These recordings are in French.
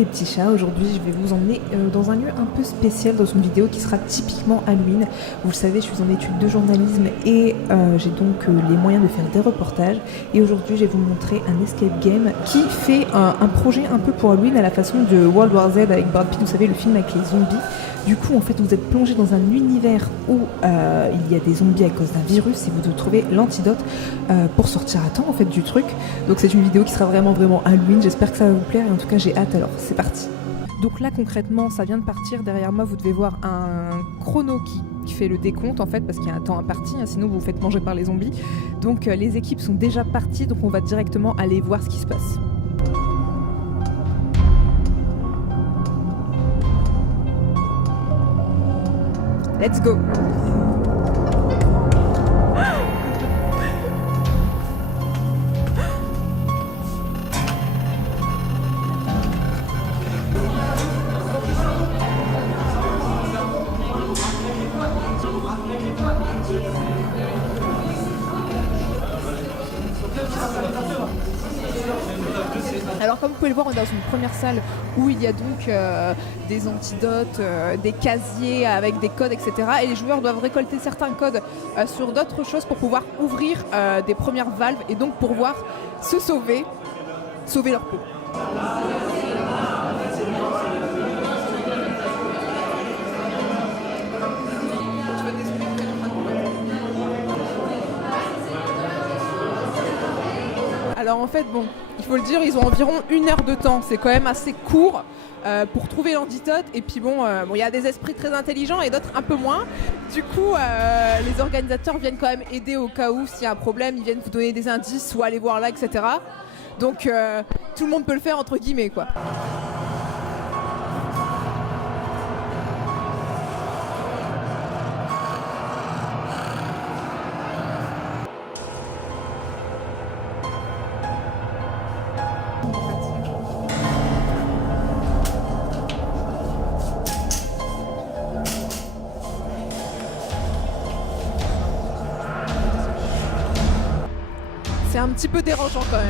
les petits chats, aujourd'hui je vais vous emmener dans un lieu un peu spécial dans une vidéo qui sera typiquement Halloween. Vous le savez, je suis en études de journalisme et j'ai donc les moyens de faire des reportages. Et aujourd'hui je vais vous montrer un escape game qui fait un projet un peu pour Halloween à la façon de World War Z avec Brad Pitt, vous savez, le film avec les zombies. Du coup, en fait, vous êtes plongé dans un univers où il y a des zombies à cause d'un virus et vous devez trouver l'antidote pour sortir à temps en fait du truc. Donc c'est une vidéo qui sera vraiment Halloween. J'espère que ça va vous plaire et en tout cas j'ai hâte. Alors c'est parti. Donc là concrètement, ça vient de partir. Derrière moi, vous devez voir un chrono qui fait le décompte en fait parce qu'il y a un temps imparti. Sinon vous vous faites manger par les zombies. Donc les équipes sont déjà parties. Donc on va directement aller voir ce qui se passe. Let's go! Alors comme vous pouvez le voir, on est dans une première salle où il y a donc des antidotes, des casiers avec des codes, etc. Et les joueurs doivent récolter certains codes sur d'autres choses pour pouvoir ouvrir des premières valves et donc pouvoir se sauver leur peau. Alors en fait, bon, il faut le dire, ils ont environ 1 heure de temps. C'est quand même assez court pour trouver l'antidote. Et puis bon, il y a des esprits très intelligents et d'autres un peu moins. Du coup, les organisateurs viennent quand même aider au cas où s'il y a un problème. Ils viennent vous donner des indices ou aller voir là, etc. Donc tout le monde peut le faire entre guillemets, quoi. C'est un petit peu dérangeant quand même.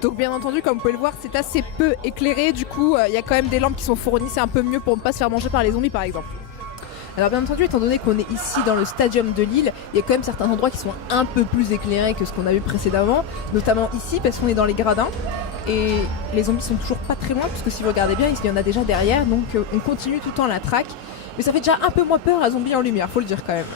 Donc bien entendu, comme vous pouvez le voir, c'est assez peu éclairé. Du coup, il y a quand même des lampes qui sont fournies. C'est un peu mieux pour ne pas se faire manger par les zombies, par exemple. Alors bien entendu, étant donné qu'on est ici dans le stadium de Lille, il y a quand même certains endroits qui sont un peu plus éclairés que ce qu'on a vu précédemment, notamment ici parce qu'on est dans les gradins et les zombies sont toujours pas très loin parce que si vous regardez bien, il y en a déjà derrière, donc on continue tout le temps la traque, mais ça fait déjà un peu moins peur à zombie en lumière, faut le dire quand même.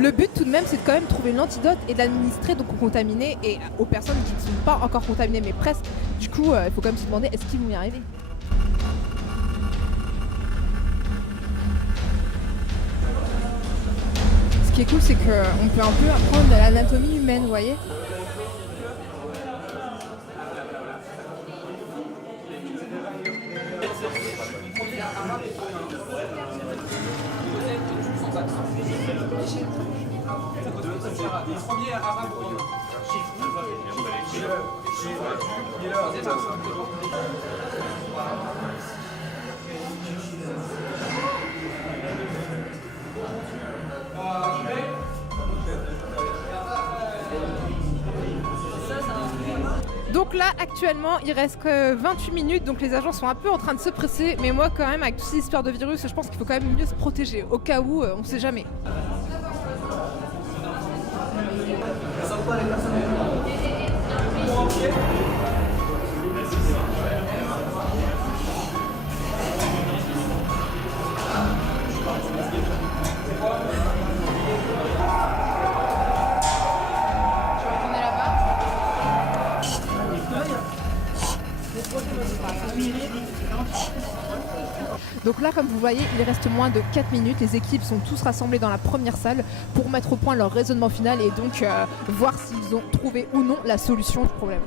Le but tout de même, c'est de quand même trouver l'antidote et de l'administrer donc aux contaminés et aux personnes qui ne sont pas encore contaminées mais presque. Du coup, il faut quand même se demander est-ce qu'ils vont y arriver. Ce qui est cool, c'est qu'on peut un peu apprendre l'anatomie humaine, vous voyez. Donc là, actuellement, il reste que 28 minutes, donc les agents sont un peu en train de se presser, mais moi quand même, avec toutes ces histoires de virus, je pense qu'il faut quand même mieux se protéger, au cas où, on sait jamais. Donc là, comme vous voyez, il reste moins de 4 minutes. Les équipes sont tous rassemblées dans la première salle pour mettre au point leur raisonnement final et donc voir s'ils ont trouvé ou non la solution du problème.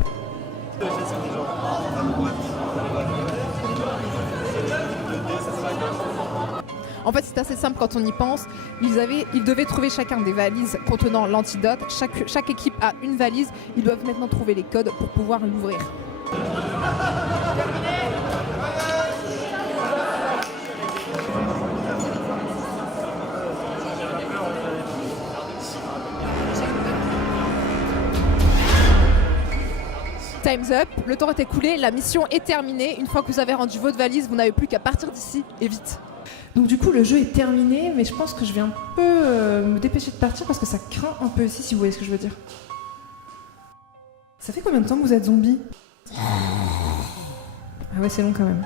En fait, c'est assez simple quand on y pense. Ils devaient trouver chacun des valises contenant l'antidote. Chaque équipe a une valise. Ils doivent maintenant trouver les codes pour pouvoir l'ouvrir. Time's up, le temps est écoulé, la mission est terminée. Une fois que vous avez rendu votre valise, vous n'avez plus qu'à partir d'ici et vite. Donc du coup le jeu est terminé, mais je pense que je vais un peu me dépêcher de partir parce que ça craint un peu ici, si vous voyez ce que je veux dire. Ça fait combien de temps que vous êtes zombie? Ah ouais, c'est long quand même.